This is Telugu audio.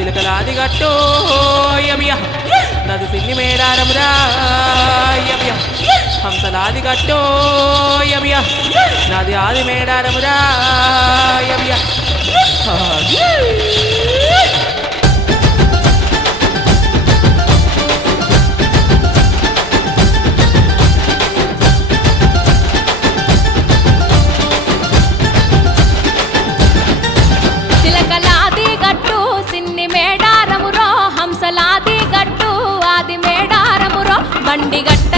చిలకలాది గట్టో యమియ నది సిన్ని మేడారమురా యమియ హంసలాది గట్టో యమియ నది ఆది మేడారమురా యమియ చిలకలాది గట్టు సిన్ని మేడారమురో హంసలాది గట్టు ఆది మేడారమురో బండి గట్ట